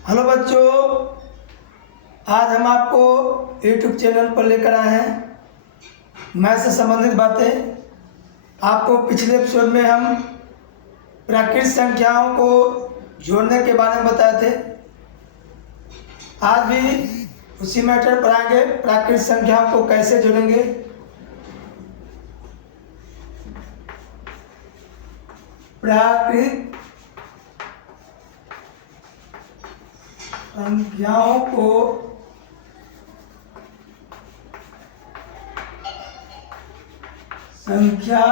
Hello बच्चों, आज हम आपको YouTube चैनल पर लेकर आए हैं मैथ से संबंधित बातें। आपको पिछले एपिसोड में हम प्राकृतिक संख्याओं को जोड़ने के बारे में बताए थे। आज भी उसी मैटर पर आएंगे, प्राकृतिक संख्याओं को कैसे जोड़ेंगे। प्राकृतिक संख्याओं को संख्या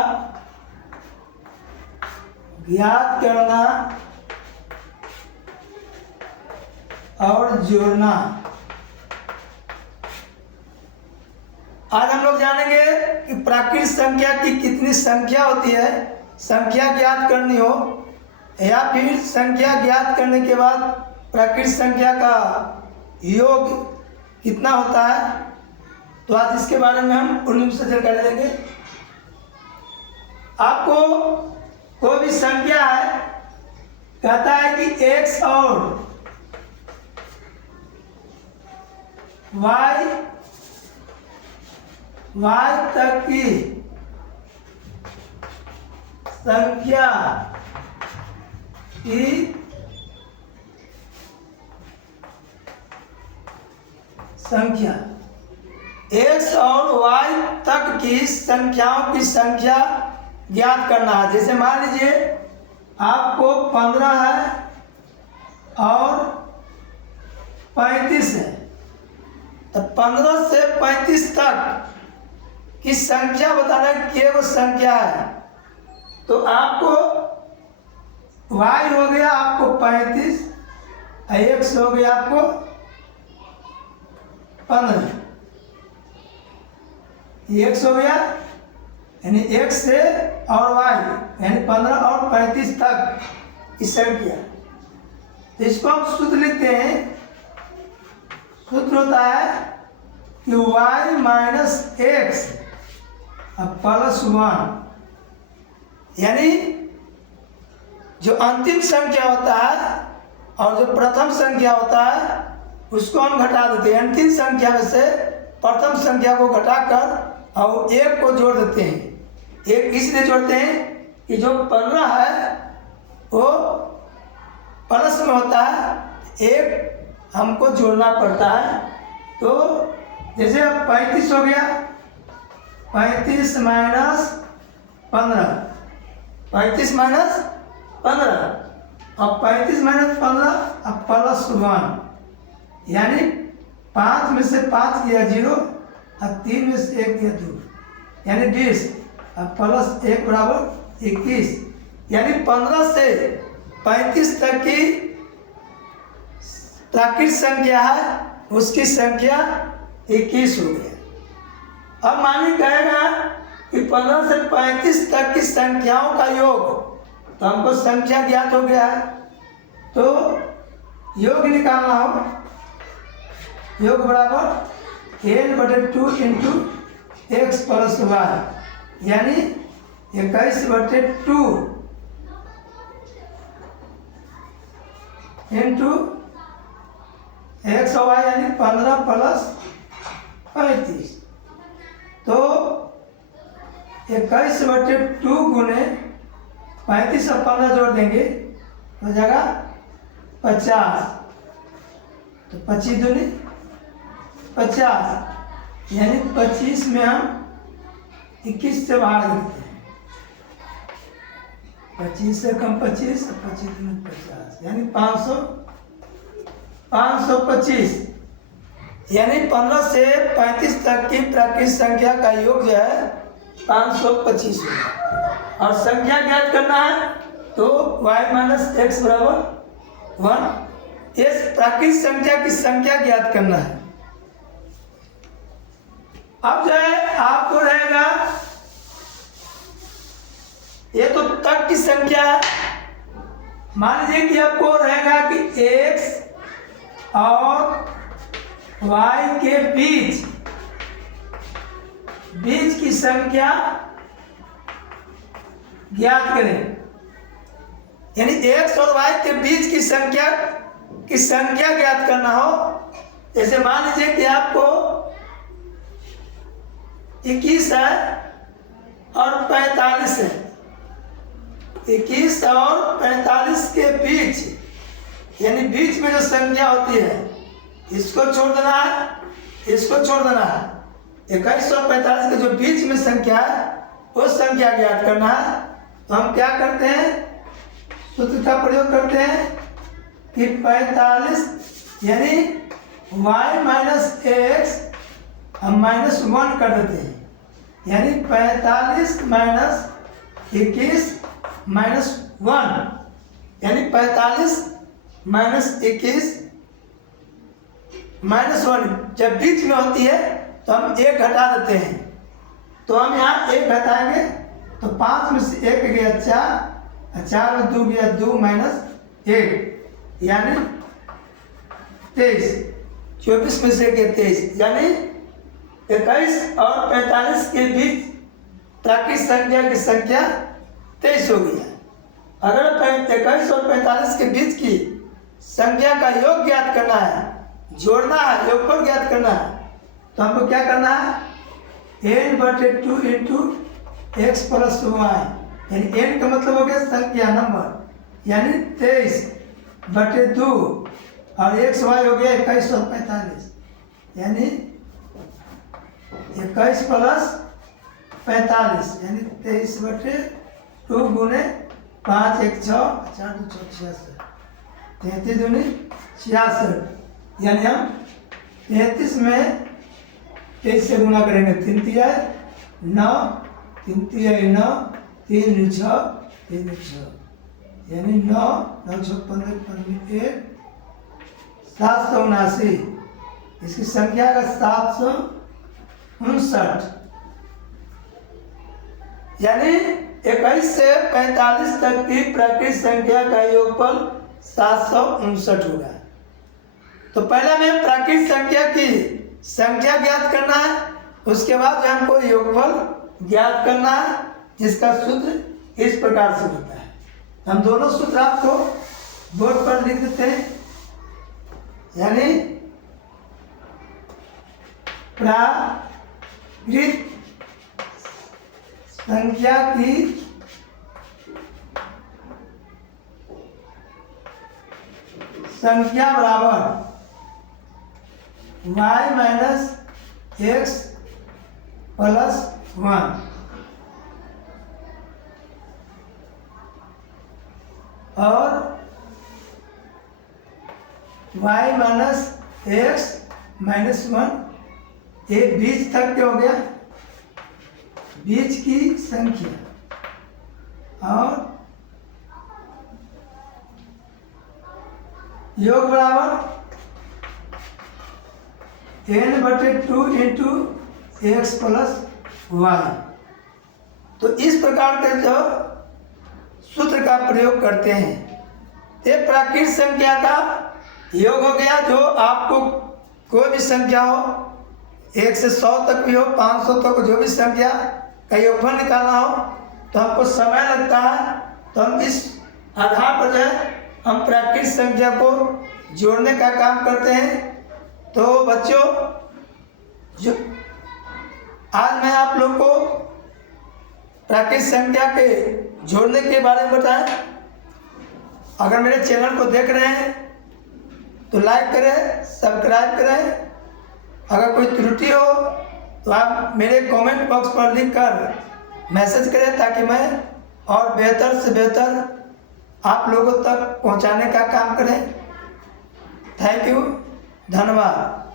ज्ञात करना और जोड़ना। आज हम लोग जानेंगे कि प्राकृतिक संख्या की कितनी संख्या होती है। संख्या ज्ञात करनी हो या फिर संख्या ज्ञात करने के बाद प्राकृतिक संख्या का योग कितना होता है, तो आज इसके बारे में हम पूर्ण से जानकारी देंगे। आपको कोई भी संख्या है, कहता है कि x और y तक की संख्या की संख्या x और y तक की संख्याओं की संख्या ज्ञात करना है। जैसे मान लीजिए आपको 15 है और 35 है, तो 15 से 35 तक की संख्या बताना कि वो संख्या है। तो आपको y हो गया आपको 35, x हो गया आपको 15, x हो गया यानी x से और y यानी 15 और 35 तक की संख्या। तो इसको हम सूत्र लिखते हैं। सूत्र होता है कि y माइनस एक्स प्लस 1, यानी जो अंतिम संख्या होता है और जो प्रथम संख्या होता है उसको हम घटा देते हैं। अंतिम संख्या में से प्रथम संख्या को घटाकर और एक को जोड़ देते हैं। एक इसलिए जोड़ते हैं कि जो 15 है वो प्लस में होता है, एक हमको जोड़ना पड़ता है। तो जैसे अब 35 हो गया, 35 माइनस 15, 35 माइनस 15, अब 35 माइनस 15 अब प्लस 1, यानी 5 में से 5 गया 0 और 3 में से 1 गया 2, यानी 20, अब प्लस 1 बराबर 21, यानी 15 से 35 तक की प्राकृतिक संख्या है, उसकी संख्या 21 हो गया। अब मानिए कहेगा कि 15 से 35 तक की संख्याओं का योग, तो हमको संख्या ज्ञात हो गया है, तो योग निकालना हो। योग बराबर n/2 into x plus y, यानी 21/2 इंटू एक्स और वाई यानी 15 प्लस 35। तो 21/2 गुने 35 और 15 जोड़ देंगे हो जाएगा 50। तो 25 दूनी 50, यानी 25 में हम 21 से भाग देते हैं। 25 से कम 25 और 25 में 50, यानी 525, यानी 15 से 35 तक की प्राकृतिक संख्या का योग जो है 525 होगा। और संख्या ज्ञात करना है तो y माइनस एक्स बराबर 1, इस प्राकृतिक संख्या की संख्या ज्ञात करना है। अब जो है आपको रहेगा, ये तो तक की संख्या है। मान लीजिए कि आपको रहेगा कि x और y के बीच की संख्या ज्ञात करें, यानी x और y के बीच की संख्या कि संख्या ज्ञात करना हो, जैसे मान लीजिए कि आपको 21 है और 45 है, 21 और 45 के बीच, यानी बीच में जो संख्या होती है इसको छोड़ देना है, इसको छोड़ देना है। 21 और 45 के जो बीच में संख्या है वो संख्या ज्ञात करना है। तो हम क्या करते हैं, सूत्र का प्रयोग करते हैं कि 45 यानी y माइनस एक्स हम -1 कर देते हैं, यानी 45 माइनस 21 माइनस 1, यानी 45 माइनस 21 माइनस 1 जब बीच में होती है तो हम 1 घटा देते हैं। तो हम यहाँ 1 घटाएंगे तो 5 में से 1 गया 4, 4 में 2 गया 2 माइनस 1 यानी 23, 24 में से गया 23, यानी 21 और 45 के बीच प्राकृतिक संख्या की संख्या 23 हो गई है। अगर 21 और 45 के बीच की संख्या का योग ज्ञात करना है, जोड़ना है, योगफल ज्ञात करना है, तो हमको क्या करना है, n/2 into x plus y, यानी n का मतलब हो गया संख्या नंबर, यानी 23/2 और एक्स वाई हो गया 21 और 45, यानी 21 प्लस 45 यानी 23/2 गुने 5 1 6 4 2 6 66, 33 दूनी 66, यानी हम 33 में 23 से गुना करेंगे, 3 तिया 9, 3 तिया 9, 3 6 3 6, यानी 9 9 6 15 15 1 779, इसकी संख्या का 759, यानी 21 से 45 तक की प्राकृतिक संख्या का योगफल 759 होगा। तो पहले हमें प्राकृतिक संख्या की संख्या ज्ञात करना है, उसके बाद हमको योगफल ज्ञात करना है, जिसका सूत्र इस प्रकार से होता है। हम दोनों सूत्र आपको बोर्ड पर लिख देते हैं, यानी प्राकृतिक संख्या की संख्या बराबर y माइनस एक्स प्लस 1 और y माइनस एक्स माइनस 1, ये बीच तक क्या हो गया, बीच की संख्या, और योग बराबर n/2 into x plus Y. तो इस प्रकार के जो सूत्र का प्रयोग करते हैं, ये प्राकृतिक संख्या का योग हो गया। जो आपको कोई भी संख्या हो, 1 से 100 तक भी हो, 500 तक जो भी संख्या का योगफल निकालना हो, तो हमको समय लगता है। तो हम इस आधार पर जो है हम प्राकृतिक संख्या को जोड़ने का काम करते हैं। तो बच्चों, जो आज मैं आप लोग को प्राकृतिक संख्या के जोड़ने के बारे में बताएं। अगर मेरे चैनल को देख रहे हैं तो लाइक करें, सब्सक्राइब करें। अगर कोई त्रुटि हो तो आप मेरे कमेंट बॉक्स पर लिख कर मैसेज करें, ताकि मैं और बेहतर से बेहतर आप लोगों तक पहुंचाने का काम करें। थैंक यू, धन्यवाद।